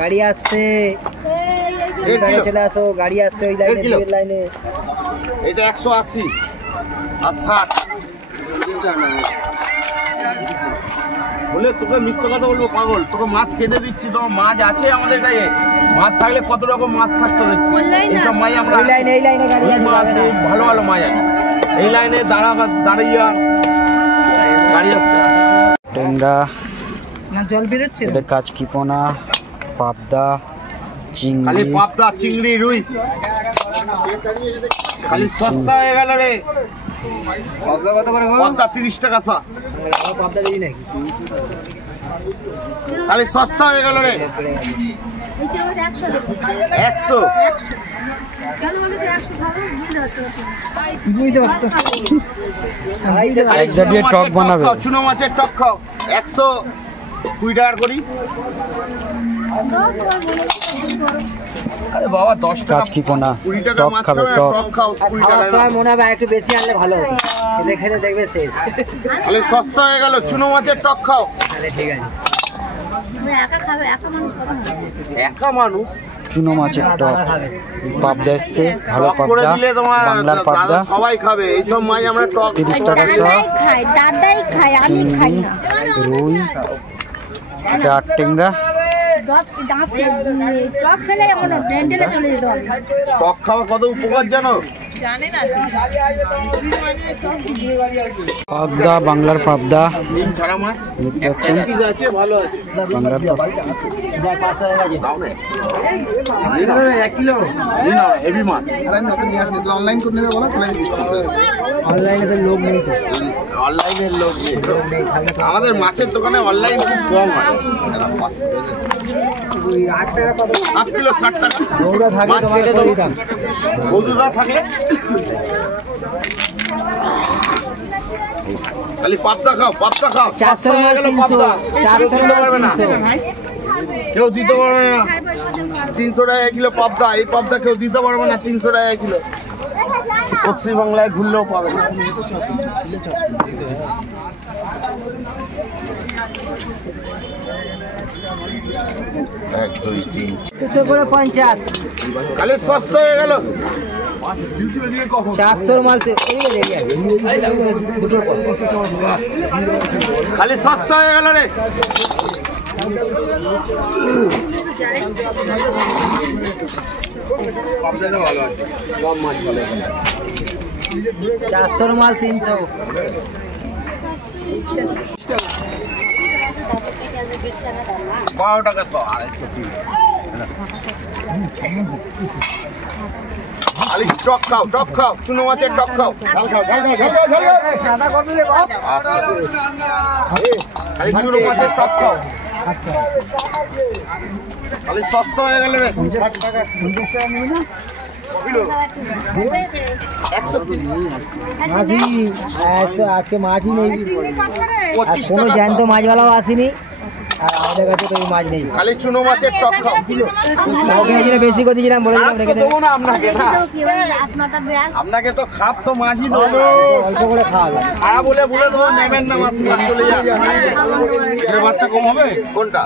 গাড়ি আসছে, চলে আসো, গাড়ি আসছে ওই লাইনে। এটা 180 আর 60 বলে তোকে মিথ্যা কথা বলবো পাগল, তোকে মাছ কেটে দিচ্ছি, তোমার মাছ আছে আমাদের গায়ে, মাছ থাকলে কত রকম মাছ থাকতো এইসব মাছ আমরা মাছ ভালো ভালো মাছ আছে এই লাইনে দাঁড়িয়ে গাড়ি আসছে। ট্যাংরা, জল বেরোচ্ছে, কাচকি পোনা, পাবদা, চিংড়ি, পাবদা চিংড়ি রুই খালি সস্তা হয়ে গেল রে। পাবদা 30 টাকা শ, খালি সস্তা হয়ে গেল রে। 100 টক বানাবে, চুনো মাছের টক খাও 120 টাকা করি। আরে বাবা 10 টাকা কাচকি পোনা, 20 টাকা মাছ খাবে, টক খাও 20 টাকা। মনে হবে একটু বেশি আনলে ভালো হতো, দেখে দেখবে শেষ। তাহলে সস্তা হয়ে গেল, চুনো মাছের টক খাও। আরে ঠিক আছে, একা মানুষ চুনো মাছের টক, পাবদা এসছে, ভালো পাবদা, বাংলার পাবদা, সবাই খাবে এইসব মাছ আমরা টক 30 টাকা শ। চিংড়ি, রুই, ডাট ট্যাংরা, টক খাওয়া কত উপকার জানো? পাবদা, বাংলার পাবদা, ছাড়া মাছ দেখতে পাচ্ছেন, আছে ভালো আছে বাংলার পাবদা। হেভি মাছ অনলাইন করে নেবে বলো, তাহলে দিচ্ছি। অনলাইনে তো লোক নেই, তো অনলাইনের লোক আমাদের মাছের দোকানে অনলাইন খুব কম হয়। 8 কিলো 60 টাকা মাছ কেটে দেবো, বৌদুদা থাকলে খালি পাবদা খাও, পাবদা খাও। 400 পাবদা 400 দিতে পারবে না, কেউ দিতে পারবে না। 300 টাকা কিলো পাবদা, এই পাবদা কেউ দিতে পারবে না 300 টাকা কিলো। পশ্চিমবাংলায় ঘুরলেও পাবে না। 1 2 3 50, খালি সস্তা হয়ে গেল। 400 মাল খালি সস্তা হয়ে গেল রে। 400 মাল 300। 12 টাকা তো 250। খালি টক খাও, টক খাও, চুনো মাছের টক খাও, ঝাল খাও, ঝাল খাও, ঝাল খাও, ঝাল খাও। খালি চুনো মাছের টক খাও, খালি সস্তা হয়ে গেল রে। 60 টাকা 50 টাকা নেবে না কিলো 130। আজকে মাছই নেই, 25 কোনো টাকা জ্যান্ত মাছওয়ালাও আসেনি, আর আমাদের কাছে তো মাছ নেই। খালি চুনো মাছের টক খাও। বেশি করে দিয়েছিলাম, বলে দেবো না আপনাকে, আপনাকে তো খাপ তো মাছই দেবো, অল্প করে খাওয়া খারাপ বলে বলে দেবো, নেবেন না মাছ চলে যাবে। বাচ্চা কম হবে কোনটা?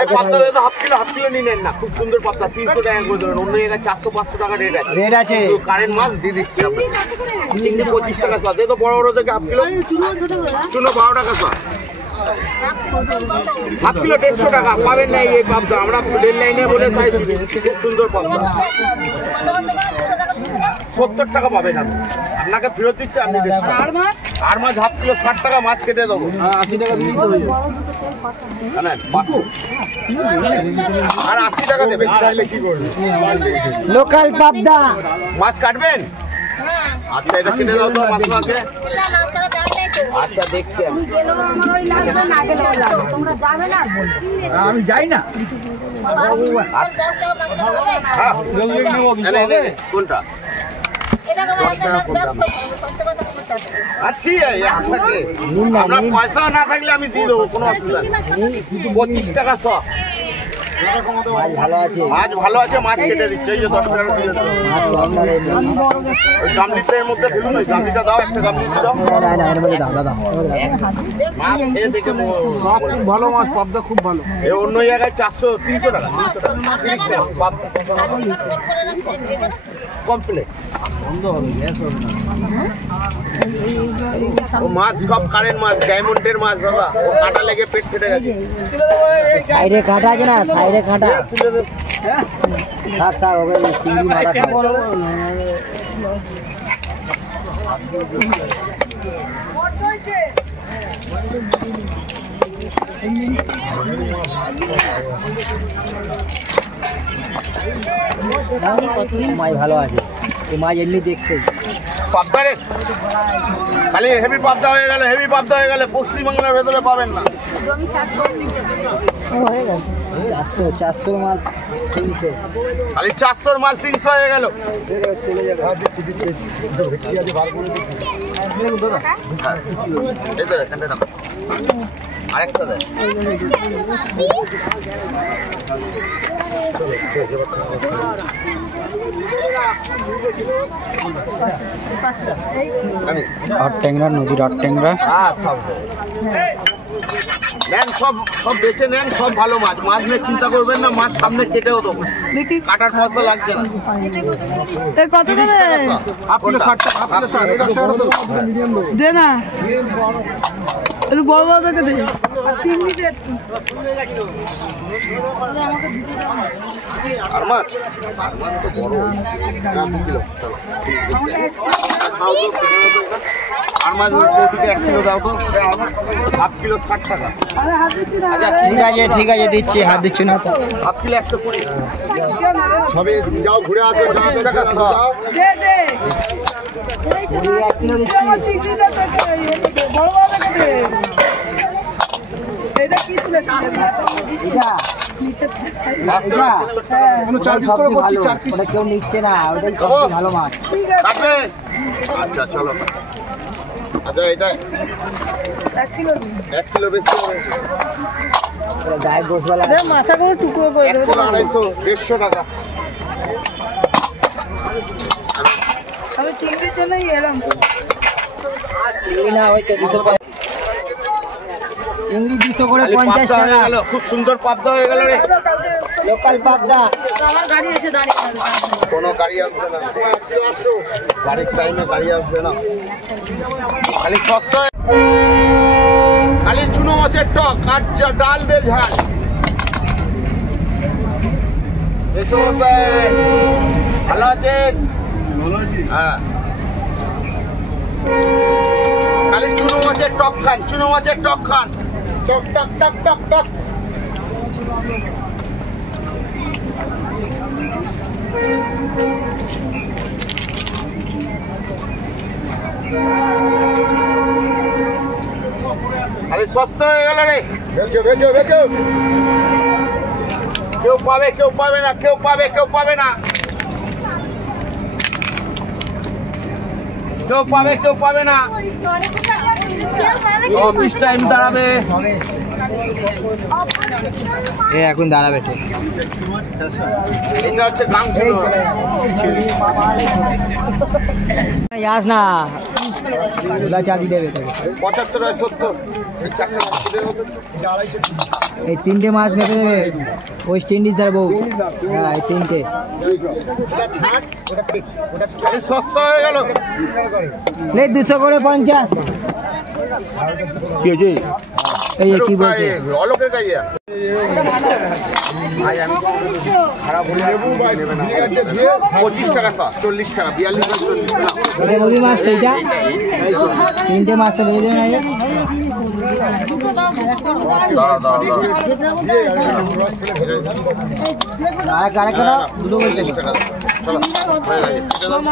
এই পাত্তা তো হাফ কিলো নিলেন না, খুব সুন্দর পাত্তা 300 টাকা করে দেবেন, অন্য জায়গায় 400-500 টাকা রেট আছে। কারেন্ট মাছ দিয়ে দিচ্ছি আপনাকে। চিংড়ি 25 টাকা শ, তো বড় বড় থেকে হাফ কিলো, চুনো 12 টাকা শ, হাফ কিলো 150 টাকা পাবেন না এই পাবদা, আমরা রেল লাইনে বলে তাই খুব সুন্দর পাবদা 70 টাকা পাবেন। আপনাকে ফেরত দিচ্ছে, আপনি আর মাছ হাফ কিলো 60 টাকা মাছ কেটে দেবো, 80 টাকা দিলেই তো হয়ে যাবে। আর 80 টাকা দেবেন, কি করবেন? লোকাল পাবদা মাছ কাটবেন? আচ্ছা এটা কেটে দাও তো মাছগুলোকে। আচ্ছা দেখছি আমি যাই না। কোনটা? আপনার পয়সা না থাকলে আমি দিয়ে দেবো, কোনো অসুবিধা নেই। 25 টাকা শ, মাছ ভালো আছে, মাছ ভালো আছে, মাছ কেটে দিচ্ছে। এই যে 10 টাকা দিয়ে দাও। ওই গামলিটার মধ্যে ফেলুন, ওই গামলিটা দাও, একটা গামলি দাও। এর মধ্যে দাও দাদা। মাছ খেয়ে দেখে খুব ভালো মাছ, পাবদা খুব ভালো। এ অন্য জায়গায় 400 300 টাকা 30 টাকা পাবদা কমপ্লিট। ও মাছ সব কারেন্ট মাছ, ডায়মন্ডের মাছ বাবা, ও কাঁটা লেগে পেট ফেটে গেছে। সাইডে কাঁটা আছে না, সাইডে কাঁটা। থাক থাক, ওকে চিংড়ি মারা খাবো। মাছ ভালো আছে, এই মাছ এমনি দেখতে পাবদা রে, খালি হেভি পাবদা হয়ে গেল, হেভি পাবদা হয়ে গেলে পশ্চিমবাংলার ভেতরে পাবেন না। 400 মাল 300, খালি 400 মাল 300 হয়ে গেল। আরেকটা দেয়। ট্যাংরা, নদীর ট্যাংরা নেন, সব সব বেছে নেন, সব ভালো মাছ। মাছ নিয়ে চিন্তা করবেন না, মাছ সামনে কেটেও দেবো, কাটার পয়সা লাগছে না। কত করে? হাফ কিলো 60 টাকা, হাফ কিলো 60 দে না, একটু বড় বড় দেখে দে, চিংড়ি দে। আর মাছ তো বড়, 2 কিলো আর মাছ 1 কিলো দাও তো, হাফ কিলো 60 টাকা। ঠিক আছে দিচ্ছি, হাত দিচ্ছি না তো। হাফ কিলো 120 সবে যাও ঘুরে আসো। 20 টাকা দে দে, 1 কিলো দিচ্ছি। চিংড়িটা দেখে বড় বড় দেখে দে। এটা কি তুলেছিস? এটা নিচে কোনো 4 পিস করে করছি, 4 পিস। ওটা কেউ নিচ্ছে না, ওটাই সবচেয়ে ভালো মাছ। ঠিক আছে, কাটবে। আচ্ছা চলো। আচ্ছা এটা 1 কিলো দিন। 1 কিলো বেশি হবে। ওটা গায়ে গোসবালা দে, মাথা করে টুকরো করে 1 দেবে। কিলো 250 150 টাকা। আমি চিংড়ির জন্যই এলাম। চিংড়ি না, ওই তো 200 করে চিংড়ি, 200 করে খালি 50 পাবদা হয়ে টাকা। গেল, খুব সুন্দর পাবদা হয়ে গেল রে। লোকাল পাবদা। আমার গাড়ি এসে দাঁড়িয়ে কোনো গাড়ি আসবে না, গাড়ির টাইমে গাড়ি আসবে না। খালি সস্তা, খালি চুনো মাছের টক আর ডাল দে ঝাল। এসো মশাই, ভালো আছেন? হ্যাঁ, খালি চুনো মাছের টক খান, চুনো মাছের টক খান, টক টক টক টক টক। আরে সস্তা হয়ে গেল রে। বেচো বেচো বেচো, কেউ পাবে কেউ পাবে না, কেউ পাবে কেউ পাবে না, কেউ পাবে কেউ পাবে না। অফিস টাইম দাঁড়াবে, এখন দাঁড়াবে ঠিক। এটা হচ্ছে গাং ছিল। যাস না, ওলা চাবি দেবে তোকে। 75 আর 70 এই চারটে মাছ কেটে দেবো তো। এই 3টে মাছ মেপে দেবে, ওয়েস্ট ইন্ডিজ ধরবো। হ্যাঁ, এই 3টে। এই সস্তা হয়ে গেল। লে 200 করে 50। কি হয়েছে? এই যে কি বলছে? অলোকের গাইয়া খারাপ হলে নেবো বা নেবে না। 25 টাকা শ, 40 টাকা, 42 টাকা 40 টাকা। এটা নদীর মাছ তো, এটা 3টে মাছ তো বেঁধে দেবে না। দাঁড়া দাঁড়া আরেকটা দাও, দুটো বলছে। 40 টাকা। চলো হয়ে গেছে, কেটে দাও।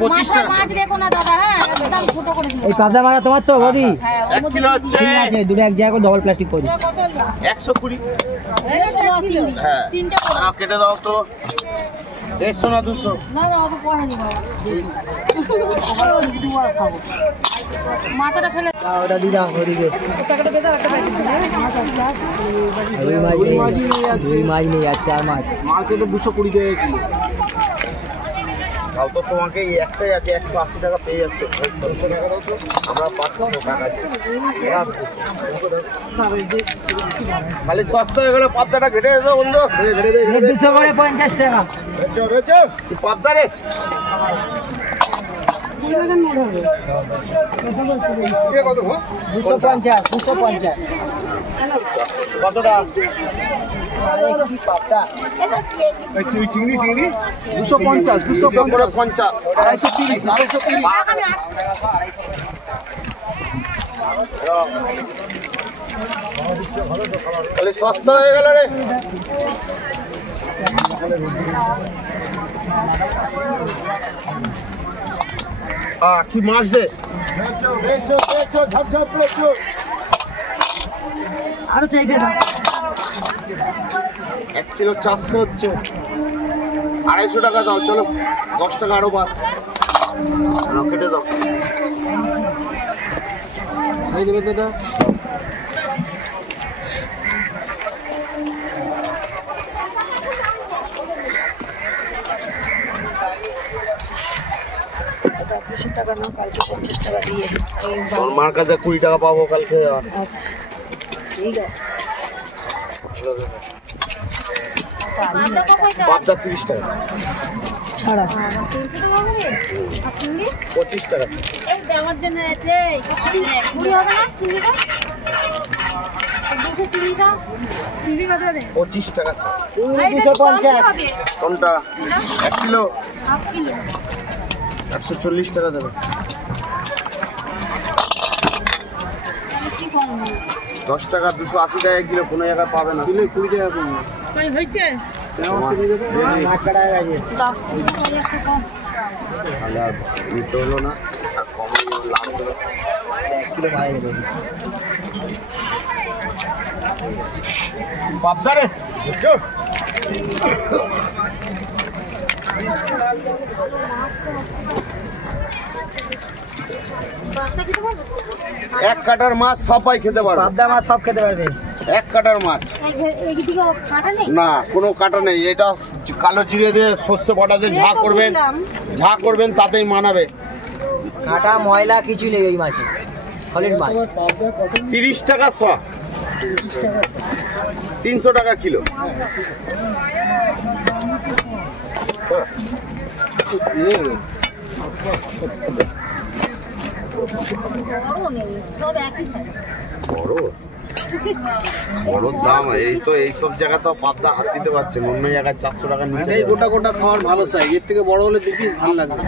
25 টাকা। এই পাবদা মারা তোমার তো বৌদি? 1 কিলো হচ্ছে ঠিক আছে, দুটো এক জায়গায় ডবল প্লাস্টিক করে দিই। 120। হ্যাঁ, কেটে দাও তো। 150 না 200? মাথাটা ফেলে ওটা দিয়ে দাও ওদিকে রুই মাছ নেই আর 4 মাছ মার্কেটে 220 টাকা কিলো। তাও তো তোমাকে একটাই আছে 180 টাকা পেয়ে যাচ্ছে। আমরা পাচ্ছি টাকা খালি সস্তা হয়ে গেলে পাবদাটা ঘেটে দাও বন্ধু। 200 করে 50 টাকা কি পাবদা রে? কত 250 কতটা? কি পাপটা 250 250 করে 50 230 230। খালি সস্তা হয়ে গেল রে। কি মাছ দে আরো চাইবে না 1 কিলো 400 হচ্ছে 250 টাকা দাও। চলো 10 টাকা আরো বাদ কেটে দাও। দেবে তো এটা টাকা না কালকে 50 টাকা দিয়ে তোর মার কাছে 20 টাকা পাবো কালকে। আচ্ছা ঠিক আছে পাবদা 30 টাকা ছাড়া 25 টাকা। দেওয়ার জন্য কুড়ি হবে না চিংড়িটা চিংড়িটা চিংড়ি কত রে 25 টাকা 250 কোনটা? 1 কিলো হাফ কিলো 140 টাকা দেবে। কি কম 10 টাকা 280 টাকা কিলো কোনো জায়গায় পাবে না। কিলো 20 টাকা কম। কই হইছে টাকা আছে তাহলে আর নিতে হলো না আর কম লাভ হলো। 1 কিলো পাওয়া যাবে পাবদা রে এক কাটার মাছ সবাই খেতে পারবে। পাবদা মাছ সব খেতে পারবে। এক কাটার মাছ এদিকে কাটা নেই না কোনো কাটা নেই। এটা কালো জিরে দিয়ে সর্ষে বাটা দিয়ে ঝা করবেন তাতেই মানাবে। কাটা ময়লা কিছু নেই এই মাছে সলিড মাছ 30 টাকা শ 300 টাকা কিলো। বড় বড় দাম এই তো এইসব জায়গা তো পাবদা হাত দিতে পারছে অন্য জায়গায় 400 টাকা নিচে। এই গোটা গোটা খাওয়ার ভালো সাইজ, এর থেকে বড় হলে 2 পিস ভালো লাগবে।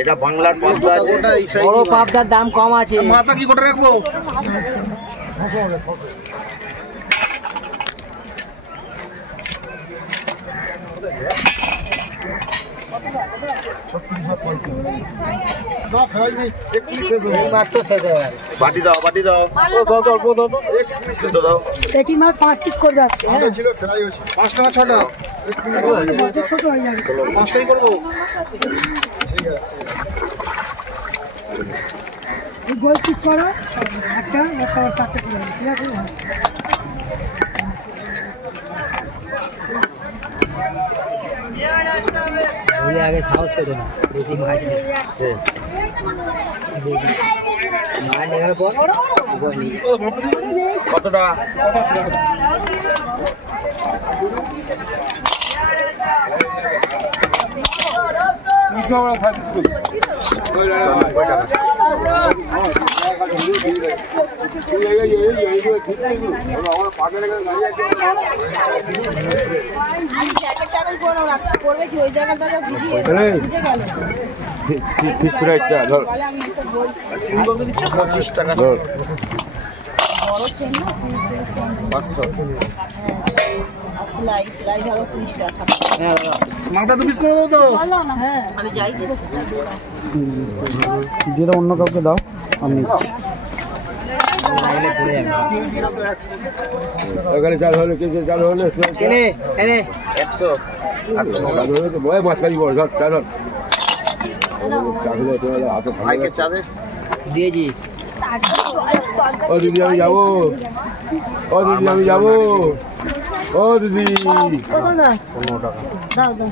এটা বাংলার পাবদা আছে। গোটা এই সাইজ বড় পাবদার দাম কম আছে। মাথা কি গোটা রাখবো? এই মাছ তো শেষ হয়ে গেল। বাটি দাও বাটি দাও দাও। পেটি মাছ 5 পিস করবে আজকে। 5 টাকা 6 টাকা ছোট হয়ে যাবে। 5 টাকাই করবো। এই গোল পিস করো একটা আর 4টা করে ঠিক আছে। ওই আগে সাহস পেতো না বেশি মাছ নেই। মাছ নেওয়ার পর কতটা? করবে কি ওই জায়গাটা ভিজিয়ে ফিস ফ্রাই চা ধর 25 টাকা ধর 500 সেলাই ধরো 30 টাকা মাথা 2 পিস করে দাও তো। ভালো না হ্যাঁ আমি যাই যেটা অন্য কাউকে দাও আমি পড়ে যাবে। এখানে চাল হলে কিন্তু চাল হলে কেনে এনে 100 বয় মাছ কারি বড় ধর চাল ভাইকে চা দে। দিয়েছি। ও দিদি আমি যাবো, ও দিদি আমি যাবো, ও দিদি। 15 টাকা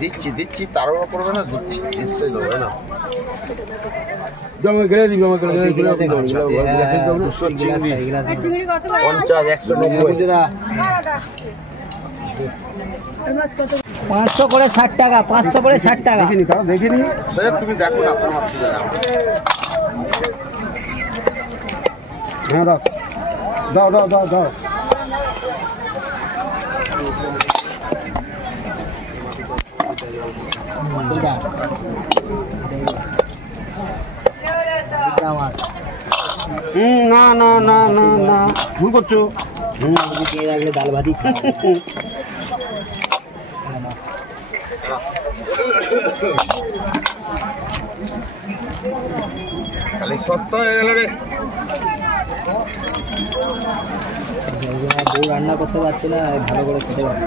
দিচ্ছি দিচ্ছি, তারও করবে না, দিচ্ছি নিশ্চয়ই দেবে না। জমা গেলে দিবি, আমাকে গেলে দিবি। 50, 190। 500 করে 60 টাকা, 500 করে 60 টাকা। দেখিনি স্যার তুমি দেখো না, আপনার হাতে দাও। হ্যাঁ দাও দাও দাও দাও দাও না না না না না ভুল করছো। খেয়ে রাখলে ডাল ভাতই খালি সস্তা হয়ে গেল রে। বউ রান্না করতে পারছে না, ভালো করে খেতে পারছে।